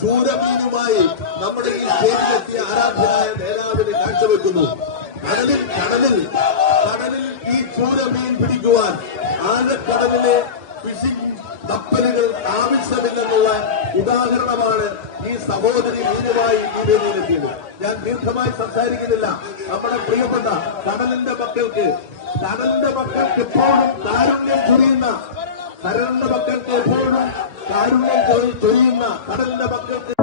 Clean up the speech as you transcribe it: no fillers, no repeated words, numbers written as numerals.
ചൂരമീനുമായി നമ്മുടെ ഈ സ്റ്റേജിലെത്തിയ ആരാധ്യനായ നേതാവിന് കാഴ്ചവെക്കുന്നു. കടലിൽ ഈ ചൂരമീൻ പിടിക്കുവാൻ ആഴക്കടലിലെ ഫിഷിംഗ് കപ്പലുകൾ ആവശ്യമില്ലെന്നുള്ള ഉദാഹരണമാണ് ഈ സഹോദരി മീനുമായി ഈ വേദിയിലെത്തിയത്. ഞാൻ ദീർഘമായി സംസാരിക്കുന്നില്ല. നമ്മുടെ പ്രിയപ്പെട്ട കടലിന്റെ മക്കൾക്ക് എപ്പോഴും കാരുണ്യം ചൊരിയുന്ന കടലിന്റെ മക്കൾക്ക്